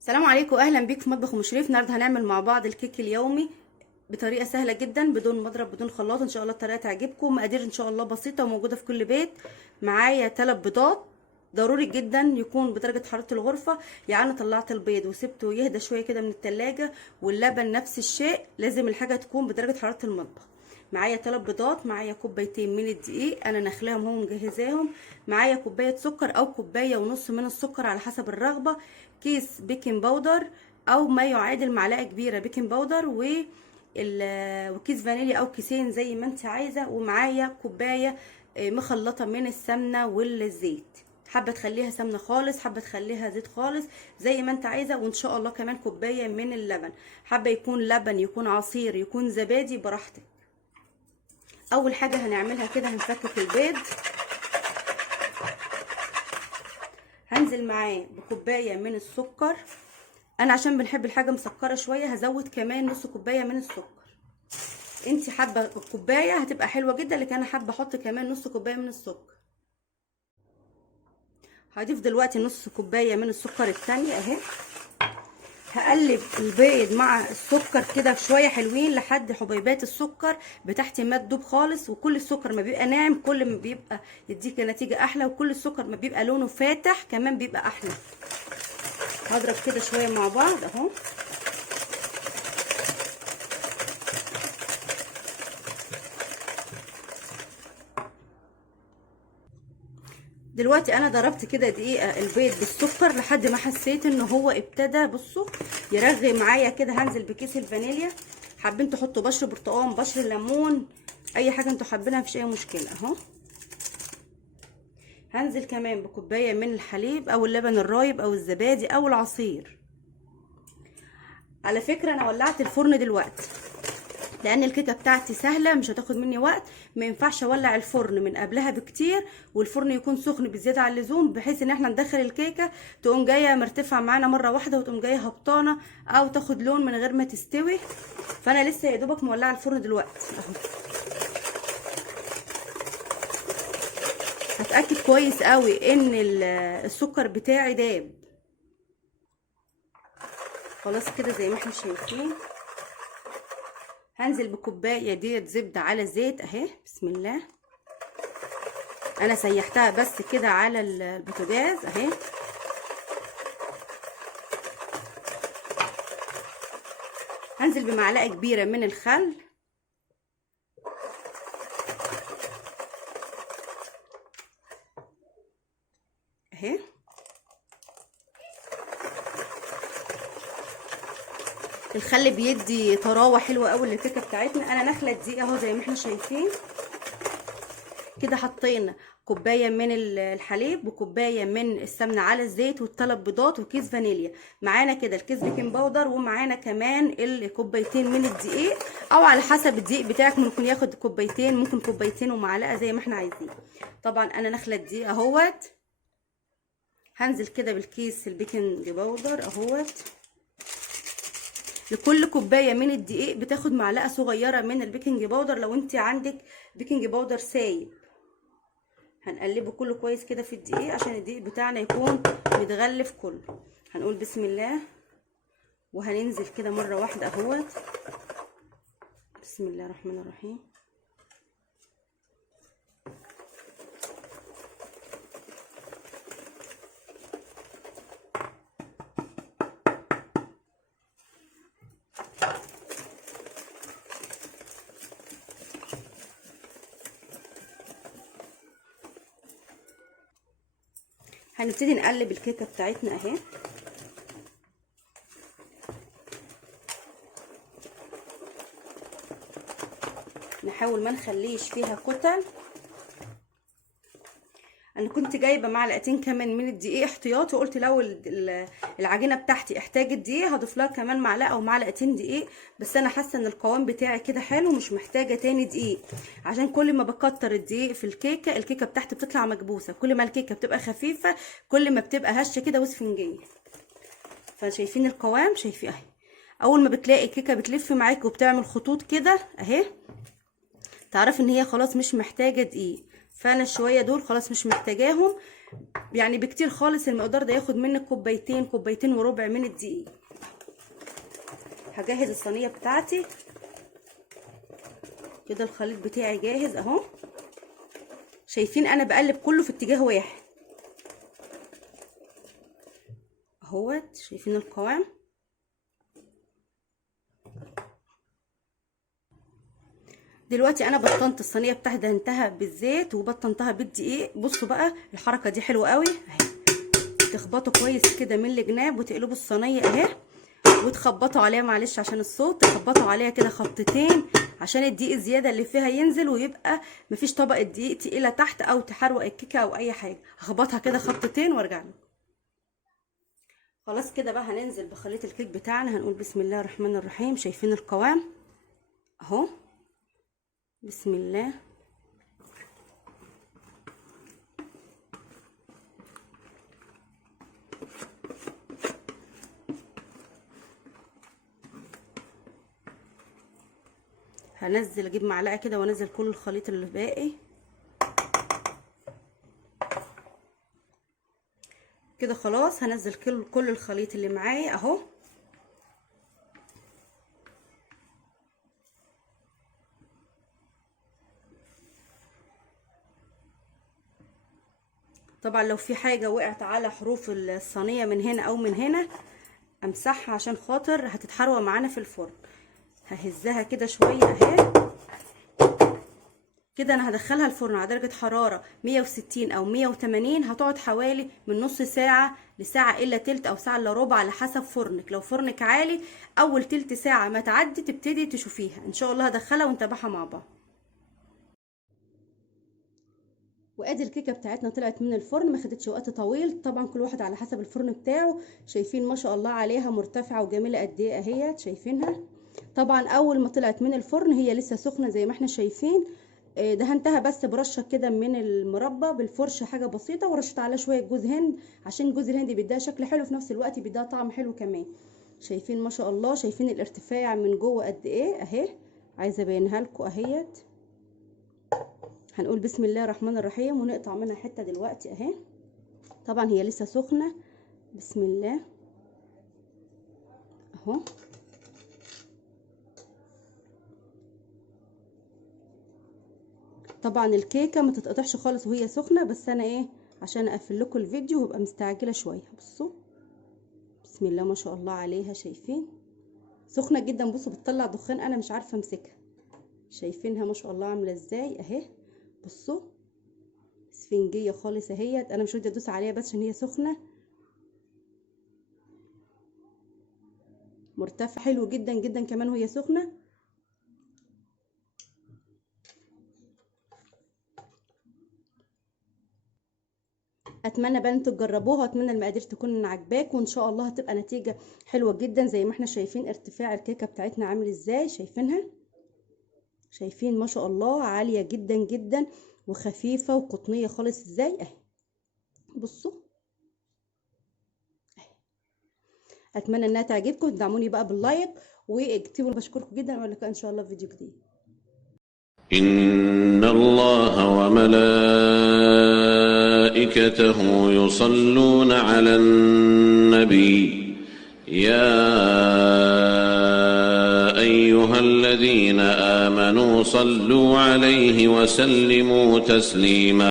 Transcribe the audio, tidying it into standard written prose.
السلام عليكم، اهلا بيك في مطبخ ام شريف. النهارده هنعمل مع بعض الكيك اليومي بطريقه سهله جدا، بدون مضرب بدون خلاط. ان شاء الله الطريقه تعجبكم. مقادير ان شاء الله بسيطه وموجوده في كل بيت. معايا 3 بيضات، ضروري جدا يكون بدرجه حراره الغرفه. يعني طلعت البيض وسبته يهدى شويه كده من التلاجة، واللبن نفس الشيء، لازم الحاجه تكون بدرجه حراره المطبخ. معايا 3 بيضات، معايا كوبايتين من الدقيق انا نخلاهم هم مجهزاهم، معايا كوبايه سكر او كوبايه ونص من السكر على حسب الرغبه، كيس بيكنج باودر او ما يعادل معلقه كبيره بيكنج باودر، وكيس فانيليا او كيسين زي ما انت عايزه، ومعايا كوبايه مخلطه من السمنه والزيت. حابه تخليها سمنه خالص، حابه تخليها زيت خالص، زي ما انت عايزه. وان شاء الله كمان كوبايه من اللبن، حابه يكون لبن يكون عصير يكون زبادي براحتك. اول حاجه هنعملها كده هنفكك البيض. هنزل معاه بكوبايه من السكر. انا عشان بنحب الحاجه مسكره شويه هزود كمان نص كوبايه من السكر. انت حابه الكوبايه هتبقى حلوه جدا، لكن انا حابه احط كمان نص كوبايه من السكر. هضيف دلوقتي نص كوبايه من السكر التانية اهي. هقلب البيض مع السكر كده شويه حلوين لحد حبيبات السكر بتاعتي ما تدوب خالص. وكل السكر ما بيبقى ناعم كل ما بيبقى يديك نتيجه احلى، وكل السكر ما بيبقى لونه فاتح كمان بيبقى احلى. هضرب كده شويه مع بعض اهو. دلوقتي انا ضربت كده دقيقه البيض بالسكر لحد ما حسيت ان هو ابتدى بصوا يرغي معايا كده. هنزل بكيس الفانيليا، حابين تحطوا بشر برتقال بشر ليمون اي حاجه انتوا حابينها مفيش اي مشكله اهو. هنزل كمان بكوبايه من الحليب او اللبن الرايب او الزبادي او العصير. على فكره انا ولعت الفرن دلوقتي لان الكيكه بتاعتي سهله مش هتاخد مني وقت. ما ينفعش اولع الفرن من قبلها بكتير، والفرن يكون سخن بزياده عن اللزوم، بحيث ان احنا ندخل الكيكه تقوم جايه مرتفعه معانا مره واحده وتقوم جايه هبطانه او تاخد لون من غير ما تستوي. فانا لسه يا دوبك مولعه الفرن دلوقتي اهو. هتاكد كويس قوي ان السكر بتاعي داب خلاص كده زي ما احنا شايفين. هنزل بكوبايه ديت زبده على زيت اهي. بسم الله. انا سيحتها بس كده على البوتاجاز اهي. هنزل بمعلقه كبيره من الخل اهي. الخل بيدي طراوه حلوه قوي للكيكه بتاعتنا. انا نخله دقيق اهو زي ما احنا شايفين كده. حطينا كوبايه من الحليب وكوبايه من السمنه على الزيت والثلاث بيضات وكيس فانيليا. معانا كده الكيس بيكنج باودر، ومعانا كمان الكوبايتين من الدقيق، او على حسب الدقيق بتاعك ممكن ياخد كوبايتين، ممكن كوبايتين ومعلقه زي ما احنا عايزين. طبعا انا نخله الدقيق اهوت. هنزل كده بالكيس البيكنج باودر اهوت. لكل كوبايه من الدقيق بتاخد معلقه صغيره من البيكنج باودر لو انت عندك بيكنج باودر سايب. هنقلبه كله كويس كده في الدقيق عشان الدقيق بتاعنا يكون متغلف كله. هنقول بسم الله وهننزل كده مره واحده اهوت. بسم الله الرحمن الرحيم. هنبتدي نقلب الكيكه بتاعتنا اهي. نحاول ما نخليش فيها كتل. انا كنت جايبه معلقتين كمان من الدقيق احتياطي، وقلت لو العجينه بتاعتي احتاجت دقيق هضيف لها كمان معلقه او معلقتين دقيق. بس انا حاسه ان القوام بتاعي كده حلو مش محتاجه تاني دقيق، عشان كل ما بكتر الدقيق في الكيكه الكيكه بتاعتي بتطلع مكبوسه. كل ما الكيكه بتبقى خفيفه كل ما بتبقى هشه كده واسفنجيه. فشايفين القوام؟ شايفين اهي. اول ما بتلاقي الكيكه بتلف معاكي وبتعمل خطوط كده اهي، تعرفي ان هي خلاص مش محتاجه دقيق. فانا الشويه دول خلاص مش محتاجاهم. يعني بكتير خالص المقدار ده ياخد منك كوبايتين، كوبايتين وربع من الدقيق. هجهز الصينيه بتاعتي كده، الخليط بتاعي جاهز اهو. شايفين انا بقلب كله في اتجاه واحد اهوت. شايفين القوام؟ دلوقتي انا بطنت الصينيه بتاعتي، دهنتها بالزيت وبطنتها بالدقيق. بصوا بقى الحركه دي حلوه قوي اهي. تخبطوا كويس كده من الجناب وتقلبوا الصينيه اهي، وتخبطوا عليها، معلش عشان الصوت، تخبطوا عليها كده خبطتين عشان الدقيق الزياده اللي فيها ينزل، ويبقى مفيش طبقه دقيق تقيله تحت او تحروق الكيكه او اي حاجه. هخبطها كده خبطتين وارجع لكم. خلاص كده بقى هننزل بخليط الكيك بتاعنا. هنقول بسم الله الرحمن الرحيم. شايفين القوام اهو؟ بسم الله. هنزل، اجيب معلقه كده وانزل كل الخليط اللي باقي كده. خلاص هنزل كل الخليط اللي معايا اهو. طبعا لو في حاجه وقعت على حروف الصينيه من هنا او من هنا امسحها عشان خاطر هتتحروق معانا في الفرن. ههزها كده شويه اهي كده. انا هدخلها الفرن على درجه حراره 160 او 180. هتقعد حوالي من نص ساعه لساعه الا تلت او ساعه الا ربع على حسب فرنك. لو فرنك عالي اول تلت ساعه ما تعدي تبتدي تشوفيها ان شاء الله. هدخلها ونتابعها مع بعض. وادي الكيكه بتاعتنا طلعت من الفرن، ما خدتش وقت طويل. طبعا كل واحد على حسب الفرن بتاعه. شايفين ما شاء الله عليها مرتفعه وجميله قد ايه اهيت. شايفينها؟ طبعا اول ما طلعت من الفرن هي لسه سخنه زي ما احنا شايفين. دهنتها بس برشه كده من المربى بالفرشه، حاجه بسيطه، ورشت عليها شويه جوز هند عشان جوز الهند بيديها شكل حلو، في نفس الوقت بيديها طعم حلو كمان. شايفين ما شاء الله؟ شايفين الارتفاع من جوه قد ايه اهي. عايزه ابينها لكم اهيت. هنقول بسم الله الرحمن الرحيم ونقطع منها حته دلوقتي اهي. طبعا هي لسه سخنه. بسم الله اهو. طبعا الكيكه ما تتقطعش خالص وهي سخنه، بس انا ايه عشان اقفل لكم الفيديو وابقى مستعجله شويه. بصوا بسم الله ما شاء الله عليها. شايفين؟ سخنه جدا. بصوا بتطلع دخان انا مش عارفه امسكها. شايفينها ما شاء الله عامله ازاي اهي؟ بصوا اسفنجيه خالص اهيت. انا مش راضيه ادوس عليها بس عشان هي سخنه. مرتفع حلو جدا جدا كمان وهي سخنه. اتمنى بقى انتوا تجربوها، واتمنى المقادير تكون عاجباكم، وان شاء الله هتبقى نتيجه حلوه جدا. زي ما احنا شايفين ارتفاع الكيكه بتاعتنا عامل ازاي. شايفينها؟ شايفين ما شاء الله عاليه جدا جدا وخفيفه وقطنيه خالص ازاي اهي. بصوا اهي. اتمنى انها تعجبكم. تدعموني بقى باللايك واكتبوا. بشكركم جدا، واقول لكم ان شاء الله في فيديو جديد. إن الله وملائكته يصلون على النبي يا أيها الذين آمنوا صلوا عليه وسلموا تسليما.